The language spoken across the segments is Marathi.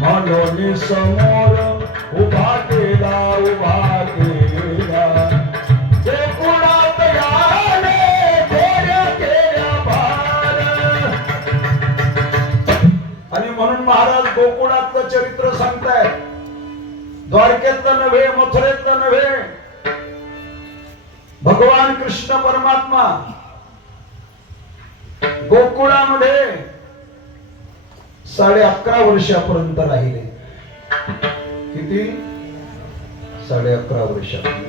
म्हणून समोर उभा केला गोकुळात याने थोड्या केल्या भार. आणि म्हणून महाराज गोकुळातलं चरित्र सांगतायत. द्वारकेतलं नव्हे, मथुरेतलं नव्हे, भगवान कृष्ण परमात्मा गोकुळामध्ये 11.5 वर्षापर्यंत राहिले. किती? 11.5 वर्षापर्यंत.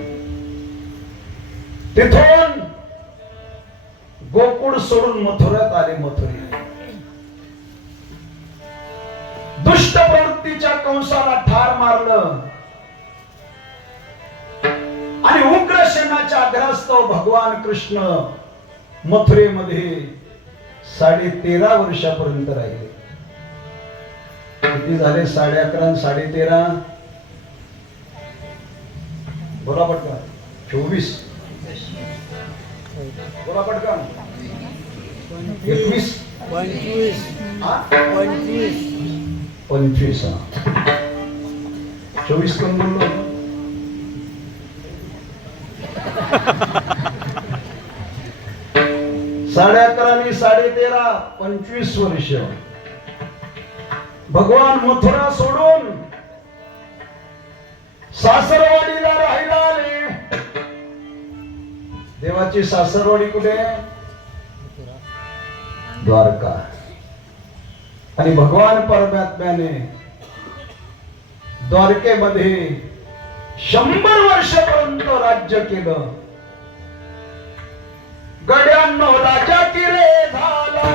तिथून गोकुळ सोडून मथुरात आले. मथुरेत दुष्ट प्रवृत्तीच्या कंसाला ठार मारलं आणि उग्रसेनाच्या आग्रहास्तव भगवान कृष्ण मथुरेमध्ये 13.5 वर्षापर्यंत राहिले. किती झाले? 11.5 आणि 13.5 बोला पटकन. 24 बोला पटकन. 21 25 24 कोण बोललो? 11.5 आणि 13.5 25 वर्ष भगवान मथुरा सोडून सासरवाडीला राहायला आले. देवाची सासरवाडी कुठे? द्वारका. आणि भगवान परमात्म्याने द्वारकेमध्ये 100 वर्षापर्यंत राज्य केलं. गड्यांनो राजा की रे झाला,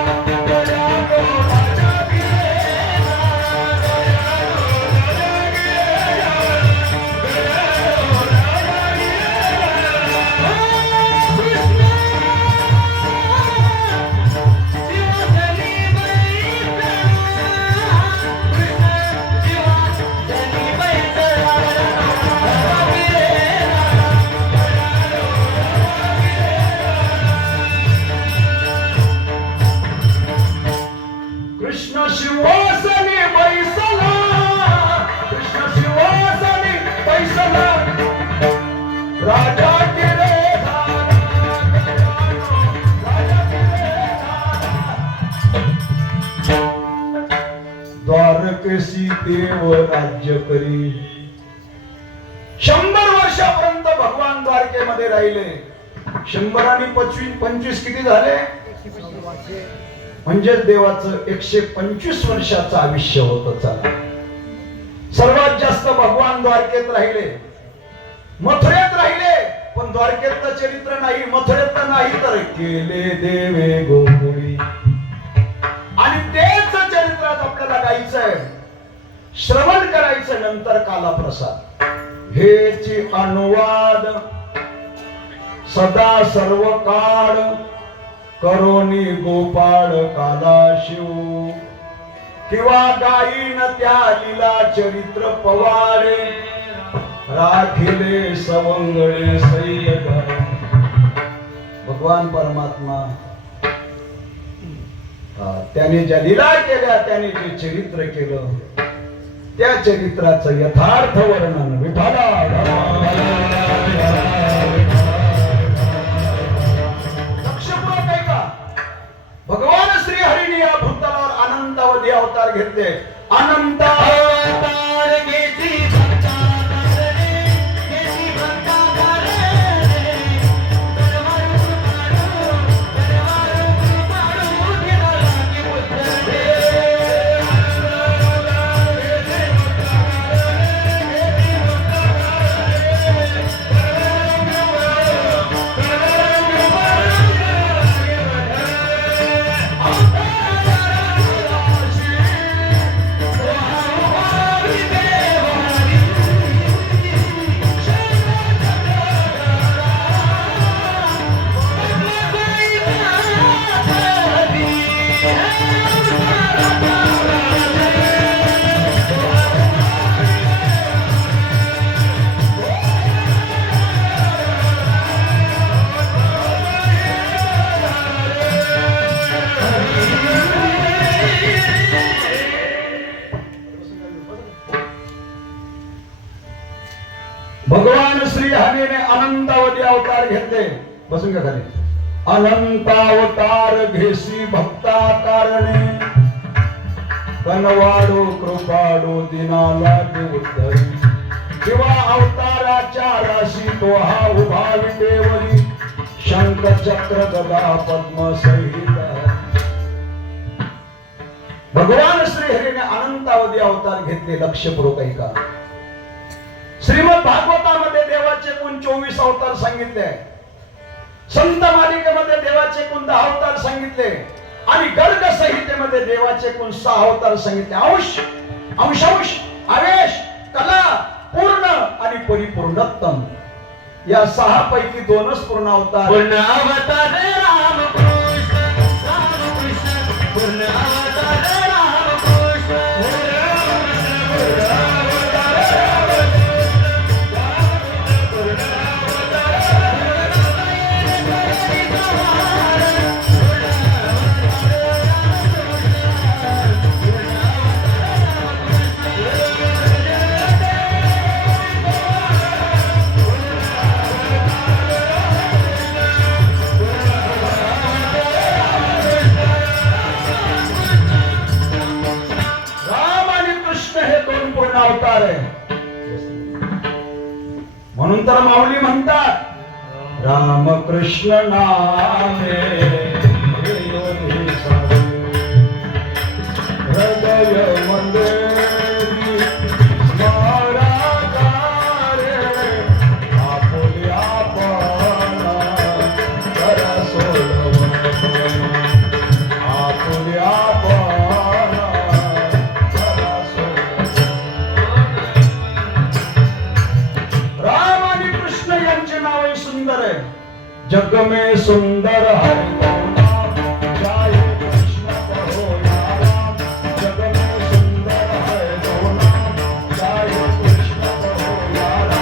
द्वारकेशी देव राज्य करी. 100 वर्षापर्यंत भगवान द्वारकेमध्ये राहिले. 100 आणि 25 किती झाले? म्हणजे देवाचं 125 वर्षाचं आयुष्य होतं. चला, सर्वात जास्त भगवान द्वारकेत राहिले, मथुरेत राहिले. पण द्वारकेतलं चरित्र नाही, मथुरेतलं नाही, तर केले देवे गोकुळी. आणि तेच चरित्रात आपल्याला गायचंय, श्रवण करायचं. नंतर कालाप्रसाद हेची अनुवाद सदा सर्व काळ करोनी गोपाळ काला शिव. किंवा गायीन त्या लीला चरित्र पवारे राखिले सवंगळे सैय्यद. भगवान परमात्मा त्याने ज्या लीला केल्या, त्याने जे चरित्र केलं, त्या चरित्राचं यथार्थ वर्णन विठाला. लक्षपूर्वक आहे का? भगवान श्री हरिने या भूतलावर अनंतावधी अवतार घेतले. अनंत अवतार घेतली. श्रीहरीने अनंतावधी अवतार घेतले. बसून घ्या खाली. अनंतावतार घेसी भक्ता कारणे कनवाडो कृपाडो दिनाला उद्धरी किंवा अवताराच्या राशी तो हा उभा विटेवरी शंख चक्र गदा पद्म सहित. भगवान श्रीहरीने अनंतावधी अवतार घेतले. लक्षपूर्वक ऐका. श्रीमद भागवतामध्ये देवाचे एकूण 24 अवतार सांगितले. संत मालिकेमध्ये देवाचे एकूण 10 अवतार सांगितले आणि गर्ग संहितेमध्ये देवाचे एकूण 6 अवतार सांगितले. अंश, अंशांश, आवेश, कला, पूर्ण आणि परिपूर्णोत्तम या 6 पैकी 2च पूर्ण अवतार. पूर्ण अवतार रामकृष्ण, रामकृष्ण पूर्ण अवतार रामकृष्ण, अवतार आहे. म्हणून तर माऊली म्हणतात रामकृष्ण नामे हृदय मंदिरी स्मराकारे आपुल्या आपण कर सोडवून आपुल्या जग में सुंदर है नाम जय कृष्ण कहो नाम. जग में सुंदर है नाम जय कृष्ण कहो नाम.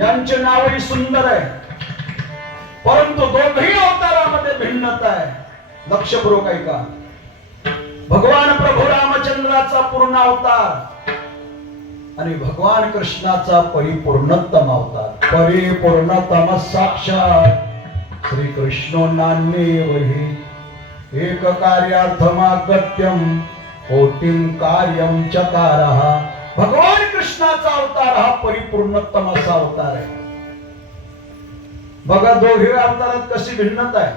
यांचे नावही सुंदर आहे परंतु दोघही अवतारामध्ये भिन्नता आहे. लक्षपूर्वक ऐका. भगवान प्रभू रामचंद्राचा पूर्ण अवतार आणि भगवान कृष्णाचा परिपूर्णतम अवतार. परिपूर्णतम साक्षात श्री कृष्णो नान्येवहि एक कार्यार्थमागत्यम कोटिम कार्यम चकारः. भगवान कृष्णाचा अवतार हा परिपूर्णतम असा अवतार आहे. बघा दोघे अवतारात कशी भिन्नता आहे.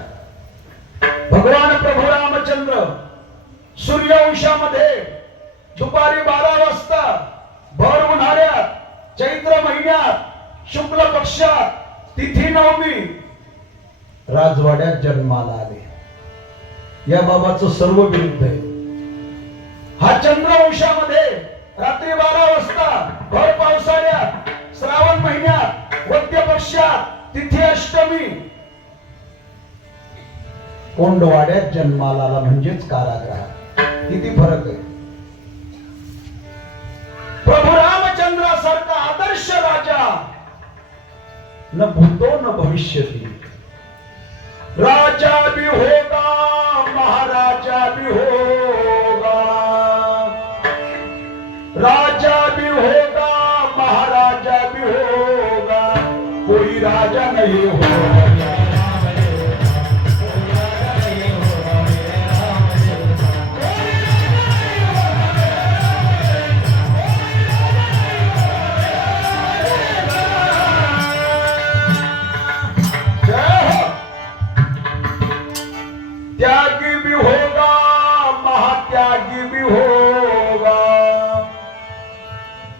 भगवान प्रभू रामचंद्र सूर्यवंशामध्ये दुपारी 12 वाजता भर उन्हाळ्यात चैत्र महिन्यात शुक्ल पक्षात तिथी नवमी राजवाड्यात जन्माला आले. या बाबाचं सर्व विरुद्ध आहे. हा चंद्रवंशामध्ये रात्री 12 वाजता भर पावसाळ्यात श्रावण महिन्यात वद्य पक्षात तिथी अष्टमी कोंडवाड्यात जन्माला आला म्हणजेच कारागृहात. किती फरक आहे. प्रभू रामचंद्रासारखा आदर्श राजा न भूतो न भविष्यती. राजा भी होगा महाराजा भी होगा. राजा भी होगा महाराजा भी होगा कोई राजा नहीं होगा. त्यागी भी होगा महात्यागी भी होगा.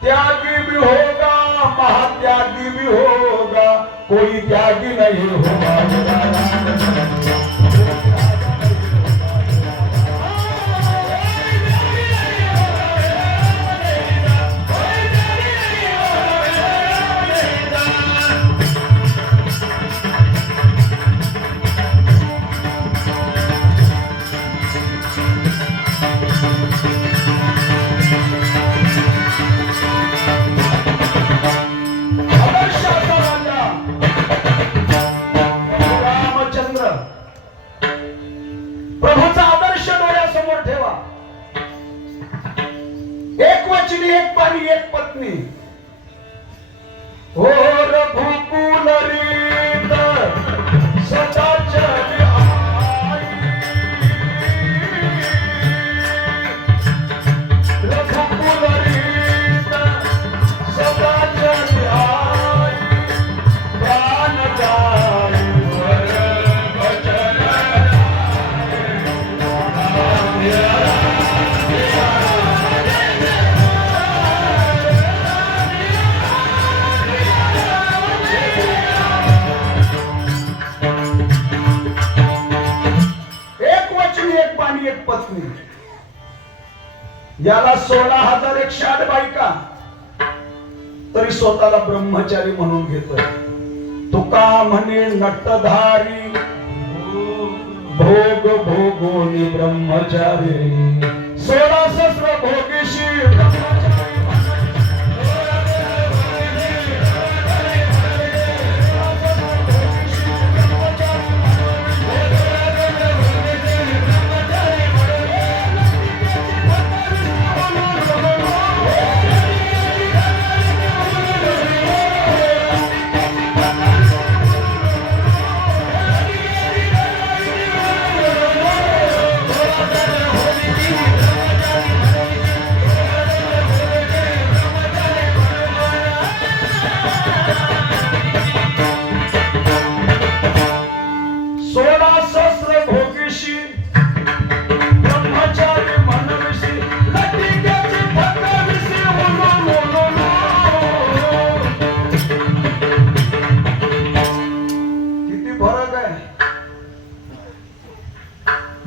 त्यागी भी होगा महात्यागी भी होगा कोई त्यागी नहीं होगा. आदर्श वचनी एक पाणी एक पत्नी हो रघुकुल रीत सदाचारी आई रघुकुल रीत सदाचारी आई प्राण जाई वर भजन एक वचनी एक पाणी एक पत्नी याला 16,108 बायका तरी स्वतःला ब्रह्मचारी म्हणून घेतोय. तुका म्हणे नटधारी भोग भोगोनी ब्रह्मचारी 16 सहस्र भोगीशी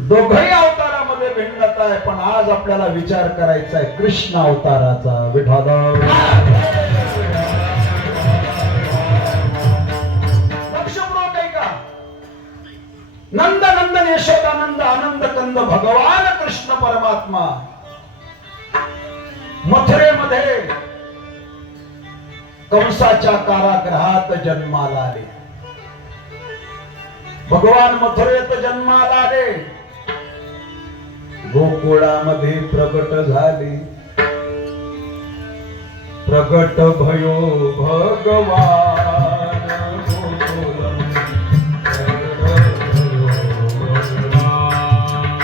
दोघही अवतारामध्ये भिन्नता आहे. पण आज आपल्याला विचार करायचा आहे कृष्ण अवताराचा. विठाला लक्षपूर्वक ऐका. नंद नंदन यशोदानंद आनंद कंद भगवान कृष्ण परमात्मा मथुरेमध्ये कंसाच्या कारागृहात जन्माला आले. भगवान मथुरेत जन्माला आले. गोकुळामध्ये प्रगट झाले. प्रगट भयो भगवान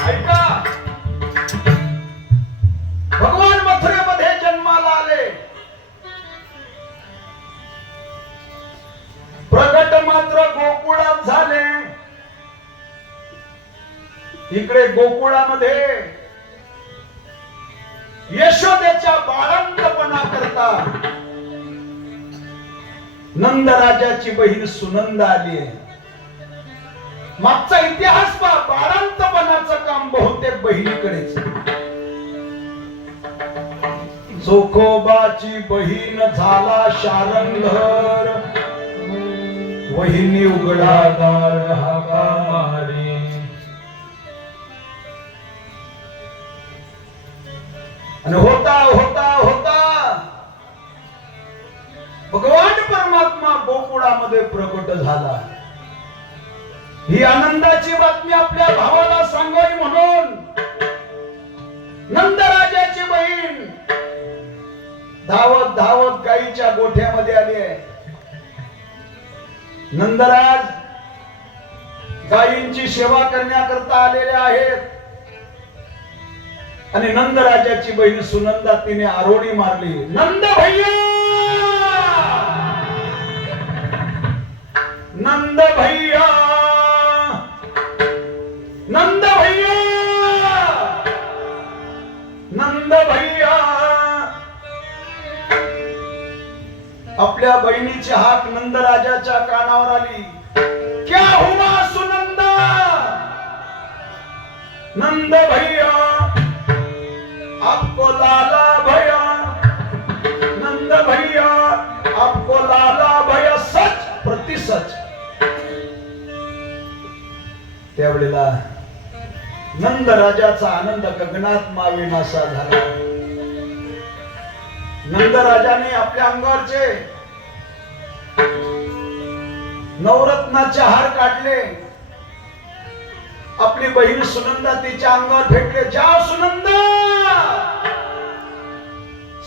ऐका. भगवान मथुरेमध्ये जन्माला आले. प्रगट मात्र गोकुळात झाले. इकडे गोकुळामध्ये यशोदेच्या बाळंतपणा करता नंदराजाची बहीण सुनंदा आली आहे. मागचा इतिहास पहा. बाळंतपणाचं काम बहुतेक बहिणीकडेच. चोखोबाची बहीण झाला शारंगधर. वहिनी उघडादार हाका मारी. आणि होता होता होता भगवान परमात्मा गोकुळामध्ये प्रकट झाला. ही आनंदाची बातमी आपल्या भावाला सांगावी म्हणून नंदराजाची बहीण धावत धावत गाईच्या गोठ्यामध्ये आली आहे. नंदराज गायींची सेवा करण्याकरता आलेले आहेत. आणि नंदराजाची बहीण सुनंदा तिने आरोळी मारली. नंद भैया नंद भैया नंद भैया नंद भैया. आपल्या बहिणीची हाक नंदराजाच्या कानावर आली. क्या हुआ सुनंदा. नंद भैया आपको लाला भैया. नंद भैया आपको लाला भैया. सच प्रति सच. त्यावेळेला नंद राजाचा आनंद गगनात मावेनासा झाला. नंद राजाने आपल्या अंगावरचे नवरत्नाचे हार काढले. आपली बहीण सुनंदा तिच्या अंगावर फेकले. जा सुनंदा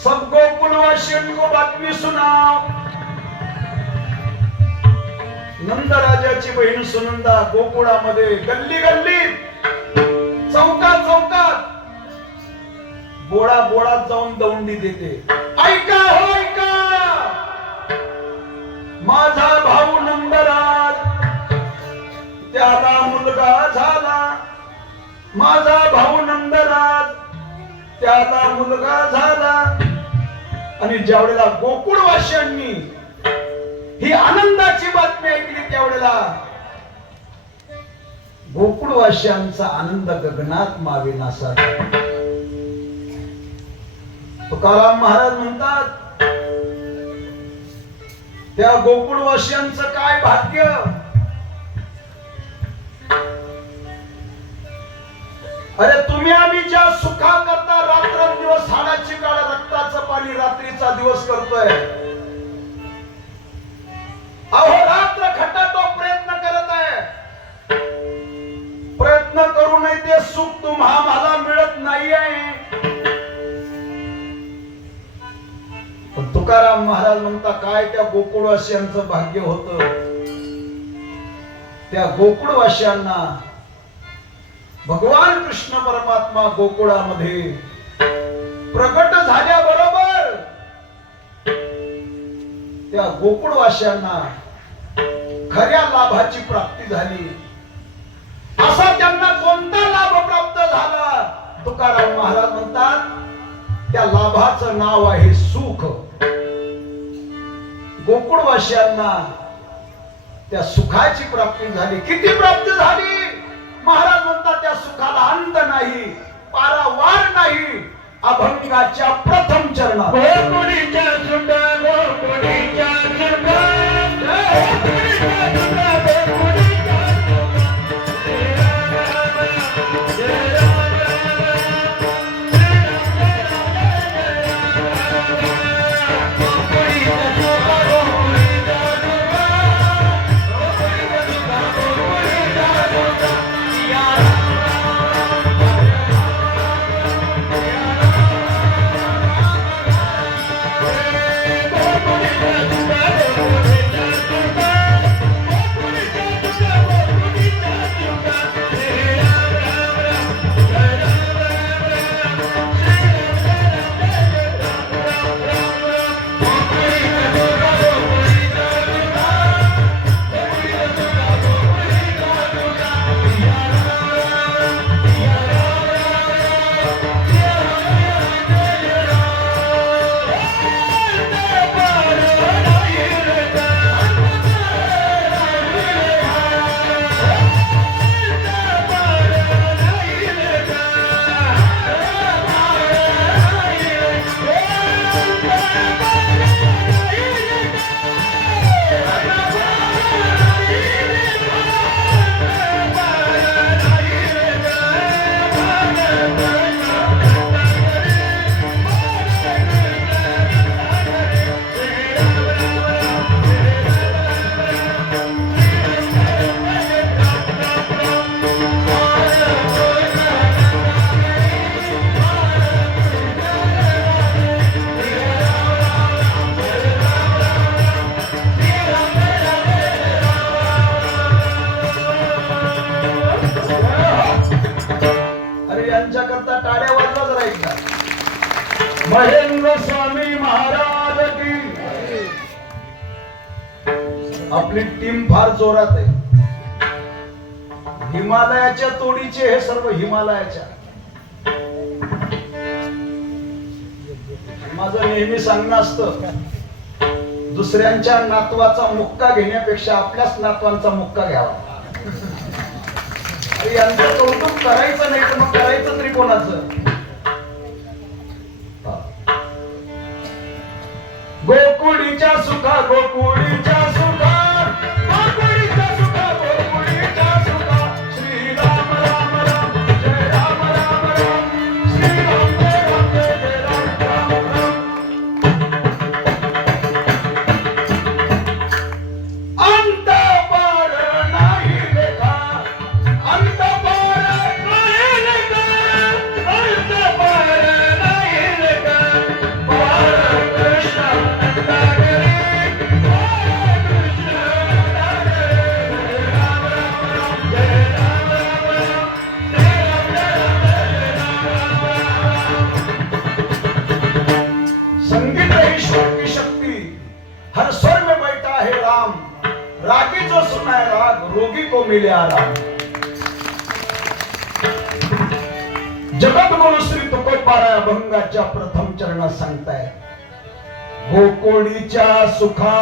सब सुनाव. नंदराजाची बहीण सुनंदा गोकुळामध्ये गल्ली गल्लीत चौकात चौकात बोळा बोळात जाऊन दौंडी देते. ऐका हो ऐका, माझा भाऊ नंदराज त्याला मुलगा झाला. माझा भाऊ नंदराज त्याला मुलगा झाला. आणि ज्यावेळेला गोकुळवासियांनी ही आनंदाची बातमी ऐकली त्यावेळेला गोकुळवासियांचा आनंद गगनात मावेनासा. तुकाराम महाराज म्हणतात त्या गोकुळवासियांचं काय भाग्य. अरे तुम्ही आम्ही ज्या सुखा करता रात्रंदिवस हाडाची काळ रक्ताचं पाणी रात्रीचा दिवस करतोय. अहोरात्र खटाटोप प्रयत्न करत आहे. प्रयत्न करूनही ते सुख तुम्हाला मिळत नाही आहे. पण तुकाराम महाराज म्हणता काय त्या गोकुळवासियांचं भाग्य होतं. त्या गोकुळवासियांना भगवान कृष्ण परमात्मा गोकुळामध्ये प्रकट झाल्याबरोबर त्या गोकुळवासियांना खऱ्या लाभाची प्राप्ती झाली. असा त्यांना कोणता लाभ प्राप्त झाला. तुकाराम महाराज म्हणतात त्या लाभाचं नाव आहे सुख. गोकुळवासियांना त्या सुखाची प्राप्ती झाली. किती प्राप्ती झाली. महाराज म्हणतात त्या सुखाला अंत नाही, पारावार नाही. अभंगाच्या प्रथम चरणात गोकुळीच्या सुखा, गोकुळीच्या सुखा, गोकुळीच्या सुखा, गोकुळीच्या सुखा. जय राम राम, जय राम राम, जय राम राम, गोकुळीच्या सुखा, गोकुळीच्या सुखा, गोकुळीच्या सुखा, गोकुळीच्या सुखा. या यांच्याकरता टाळ्या वाजवा जरा एकदा. महेंद्र स्वामी महाराज की. आपली टीम फार जोरात आहे. हिमालयाच्या तोडीचे हे सर्व हिमालयाच्या. माझं नेहमी सांगणं असतं दुसऱ्यांच्या नातवाचा मुक्का घेण्यापेक्षा आपल्याच नातवांचा मुक्का घ्यावा. यांचं कौतुक करायचं नाही तर मग करायचं तरी कोणाचं. गोकुळीच्या सुखा, गोकुळीच्या सुखा, गोकुळीच्या सुखा, गोकुळीच्या सुखा. श्री राम राम राम, जय राम राम राम, श्री राम जय राम जय जय राम राम राम. अंत पार नाही लेखा, अंत पार नाही लेखा, अंत पार नाही लेखा. पार कृष्ण मिल्या राम. जगद्गुरु श्री तुकोबाराय अभंगाच्या प्रथम चरणात सांगताय, गोकुळीच्या सुखा